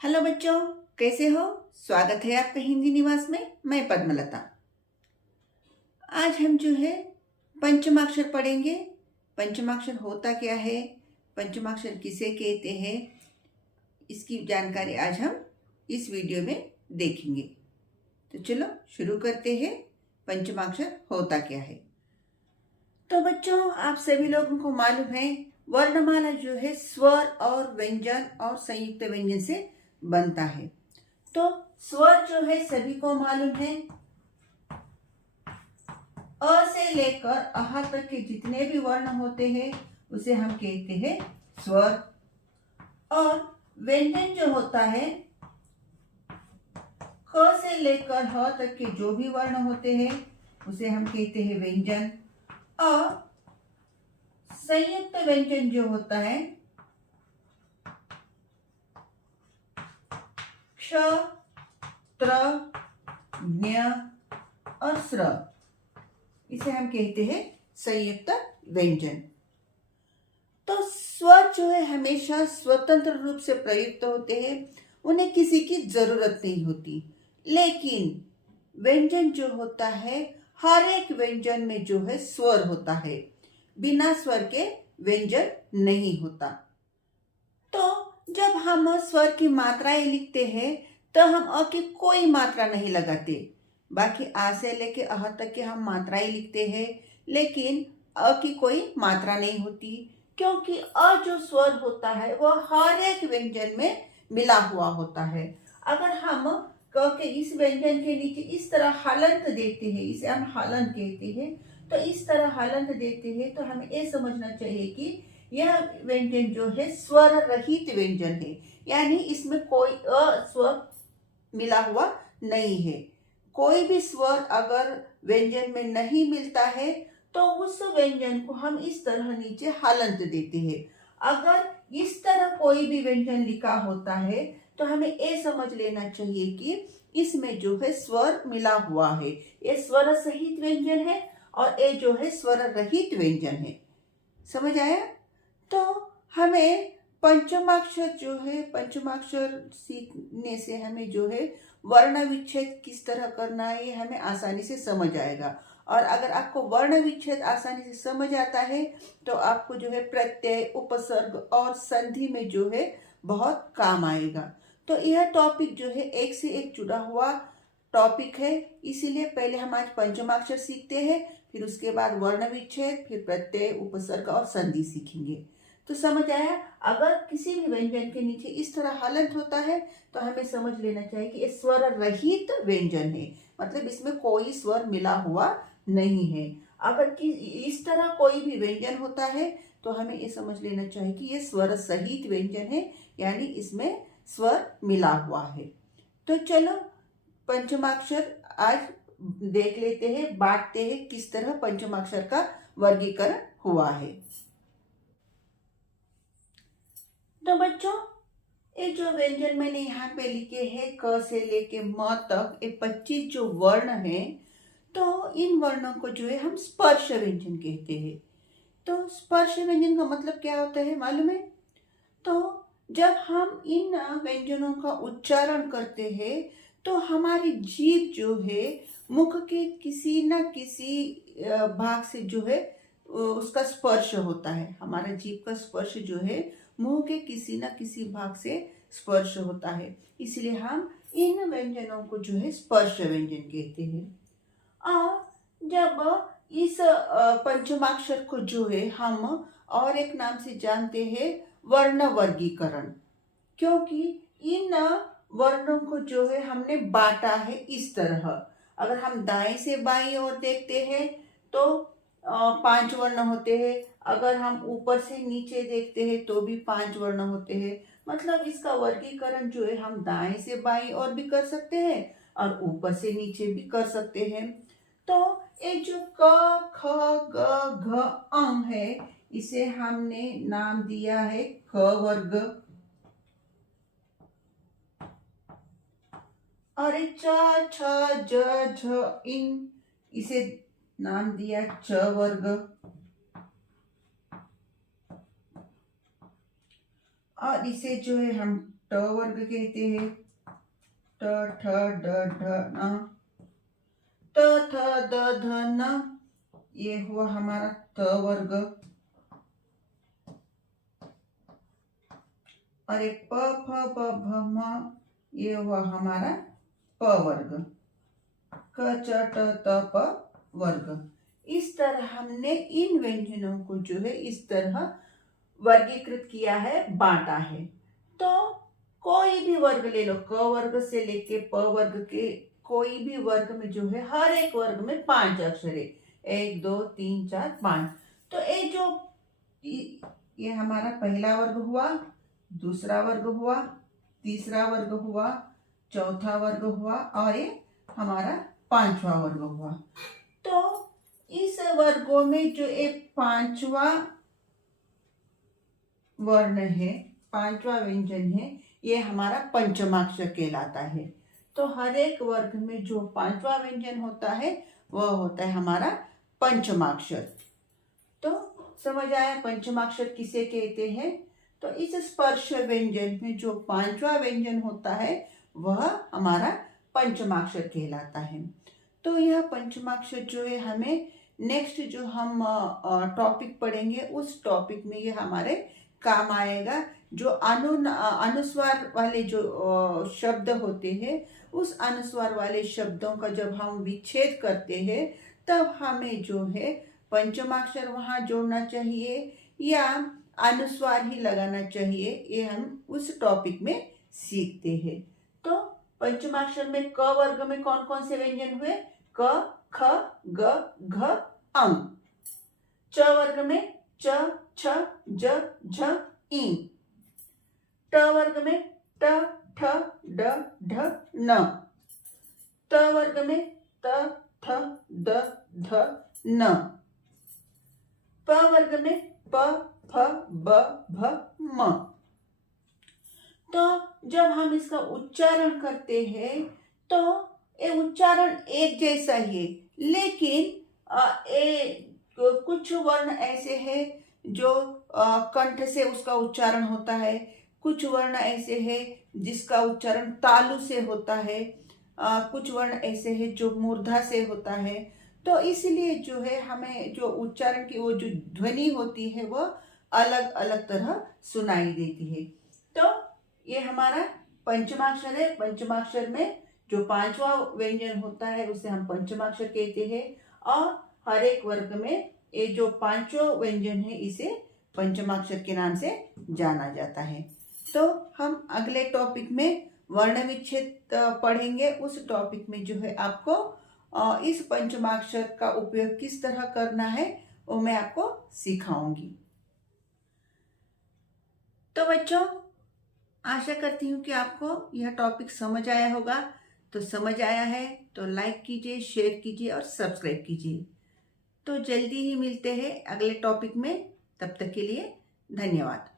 Hello बच्चों, कैसे हो? स्वागत है आपका हिंदी निवास में। मैं पद्मलता। आज हम जो है पंचमाक्षर पढ़ेंगे। पंचमाक्षर होता क्या है, पंचमाक्षर किसे कहते हैं, इसकी जानकारी आज हम इस वीडियो में देखेंगे। तो चलो शुरू करते हैं। पंचमाक्षर होता क्या है। तो बच्चों, आप सभी लोगों को मालूम है वर्णमाला जो है स्वर और व्यंजन और संयुक्त व्यंजन से बनता है। तो स्वर जो है सभी को मालूम है, अ से लेकर अह तक के जितने भी वर्ण होते हैं उसे हम कहते हैं स्वर। और व्यंजन जो होता है, क से लेकर ह तक के जो भी वर्ण होते हैं उसे हम कहते हैं व्यंजन। और संयुक्त व्यंजन जो होता है, क्ष, त्र, ज्ञ और स्र, इसे हम कहते हैं संयुक्त व्यंजन। तो स्वर जो है हमेशा स्वतंत्र रूप से प्रयुक्त होते हैं, उन्हें किसी की जरूरत नहीं होती। लेकिन व्यंजन जो होता है, हर एक व्यंजन में जो है स्वर होता है, बिना स्वर के व्यंजन नहीं होता। तो जब हम स्वर की मात्राएं लिखते हैं तो हम अ की कोई मात्रा नहीं लगाते। बाकी आ से लेके अह तक के हम मात्राएं लिखते हैं, लेकिन अ की कोई मात्रा नहीं होती, क्योंकि अ जो स्वर होता है वह हर एक व्यंजन में मिला हुआ होता है। अगर हम क के इस व्यंजन के नीचे इस तरह हलंत देते हैं, इसे हम हलंत कहते हैं, तो इस तरह हलंत देते हैं तो हमें ये समझना चाहिए कि यह व्यंजन जो है स्वर रहित व्यंजन है, यानी इसमें कोई अ स्वर मिला हुआ नहीं है। कोई भी स्वर अगर व्यंजन में नहीं मिलता है तो उस व्यंजन को हम इस तरह नीचे हलंत देते हैं। अगर इस तरह कोई भी व्यंजन लिखा होता है तो हमें ये समझ लेना चाहिए कि इसमें जो है स्वर मिला हुआ है, ये स्वर सहित व्यंजन है और ये जो है स्वर रहित व्यंजन है। समझ आया? तो हमें पंचमाक्षर जो है, पंचमाक्षर सीखने से हमें जो है वर्ण विच्छेद किस तरह करना है ये हमें आसानी से समझ आएगा। और अगर आपको वर्ण विच्छेद आसानी से समझ आता है तो आपको जो है प्रत्यय, उपसर्ग और संधि में जो है बहुत काम आएगा। तो यह टॉपिक जो है एक से एक जुड़ा हुआ टॉपिक है, इसीलिए पहले हम आज पंचमाक्षर सीखते हैं, फिर उसके बाद वर्ण विच्छेद, फिर प्रत्यय, उपसर्ग और संधि सीखेंगे। तो समझ आया? अगर किसी भी व्यंजन के नीचे इस तरह हलंत होता है तो हमें समझ लेना चाहिए कि ये स्वर रहित व्यंजन है, मतलब इसमें कोई स्वर मिला हुआ नहीं है। अगर कि इस तरह कोई भी व्यंजन होता है तो हमें ये समझ लेना चाहिए कि ये स्वर सहित व्यंजन है, यानी इसमें स्वर मिला हुआ है। तो चलो पंचमाक्षर आज देख लेते हैं, बांटते हैं किस तरह पंचमाक्षर का वर्गीकरण हुआ है। तो बच्चों, ये जो व्यंजन मैंने यहाँ पे लिखे हैं क से लेके म तक, ये 25 जो वर्ण हैं, तो इन वर्णों को जो है हम स्पर्श व्यंजन कहते हैं। तो स्पर्श व्यंजन का मतलब क्या होता है मालूम है? तो जब हम इन व्यंजनों का उच्चारण करते हैं तो हमारी जीभ जो है मुख के किसी न किसी भाग से जो है उसका स्पर्श होता है। हमारा जीभ का स्पर्श जो है मुंह के किसी न किसी भाग से स्पर्श होता है, इसलिए हम इन व्यंजनों को जो है स्पर्श व्यंजन कहते हैं। और जब इस पंचमाक्षर को जो है हम और एक नाम से जानते हैं वर्ण वर्गीकरण, क्योंकि इन वर्णों को जो है हमने बांटा है इस तरह। अगर हम दाएं से बाईं ओर देखते हैं तो 5 वर्ण होते हैं, अगर हम ऊपर से नीचे देखते हैं तो भी 5 वर्ण होते हैं। मतलब इसका वर्गीकरण जो है हम दाएं से बाईं ओर भी कर सकते हैं और ऊपर से नीचे भी कर सकते हैं। तो ये जो क, ख, ग, घ, अं है, इसे हमने नाम दिया है ख वर्ग। और ये च, छ, ज, झ, इन, इसे नाम दिया च वर्ग। और इसे जो है हम ट वर्ग कहते हैं। ट ठ ड ढ न, त थ द ध न, ये हुआ हमारा त वर्ग। और एक प फ ब भ म, ये हुआ हमारा प वर्ग। क च ट त प वर्ग। इस तरह हमने इन व्यंजनों को जो है इस तरह वर्गीकृत किया है, बांटा है। तो कोई भी वर्ग ले लो, क वर्ग से लेके प वर्ग के कोई भी वर्ग में जो है हर एक वर्ग में 5 अक्षर है। 1 2 3 4 5। तो ये हमारा पहला वर्ग हुआ, दूसरा वर्ग हुआ, तीसरा वर्ग हुआ, चौथा वर्ग हुआ और ये हमारा 5वां वर्ग हुआ। तो इस वर्गों में जो एक 5वां वर्ण है, 5वां व्यंजन है, ये हमारा पंचमाक्षर कहलाता है। तो हर एक वर्ग में जो 5वां व्यंजन होता है वह होता है हमारा पंचमाक्षर। तो समझ आया पंचमाक्षर किसे कहते हैं। तो इस स्पर्श व्यंजन में जो 5वां व्यंजन होता है वह हमारा पंचमाक्षर कहलाता है। तो यह पंचमाक्षर जो है हमें नेक्स्ट जो हम टॉपिक पढ़ेंगे उस टॉपिक में ये हमारे काम आएगा। जो अनुस्वार वाले जो शब्द होते हैं, उस अनुस्वार वाले शब्दों का जब हम विच्छेद करते हैं तब हमें जो है पंचमाक्षर वहाँ जोड़ना चाहिए या अनुस्वार ही लगाना चाहिए, ये हम उस टॉपिक में सीखते हैं। तो पंचमाक्षर में क वर्ग में कौन कौन से व्यंजन हुए? क ख ग घ अंग। च वर्ग में च छ ज झ इ। ट वर्ग में ट ठ ड ढ न। त वर्ग में त थ द ध न। प वर्ग में प फ ब भ म। तो जब हम इसका उच्चारण करते हैं तो ये उच्चारण एक जैसा ही है, लेकिन कुछ वर्ण ऐसे हैं जो कंठ से उसका उच्चारण होता है, कुछ वर्ण ऐसे हैं जिसका उच्चारण तालु से होता है, कुछ वर्ण ऐसे हैं जो मूर्धा से होता है। तो इसलिए जो है हमें जो उच्चारण की वो जो ध्वनि होती है वह अलग अलग तरह सुनाई देती है। तो ये हमारा पंचमाक्षर है। पंचमाक्षर में जो 5वां व्यंजन होता है उसे हम पंचमाक्षर कहते हैं और हर एक वर्ग में ये जो 5वां व्यंजन है इसे पंचमाक्षर के नाम से जाना जाता है। तो हम अगले टॉपिक में वर्ण विच्छेद पढ़ेंगे। उस टॉपिक में जो है आपको इस पंचमाक्षर का उपयोग किस तरह करना है वो मैं आपको सिखाऊंगी। तो बच्चों, आशा करती हूँ कि आपको यह टॉपिक समझ आया होगा। तो समझ आया है तो लाइक कीजिए, शेयर कीजिए और सब्सक्राइब कीजिए। तो जल्दी ही मिलते हैं अगले टॉपिक में। तब तक के लिए धन्यवाद।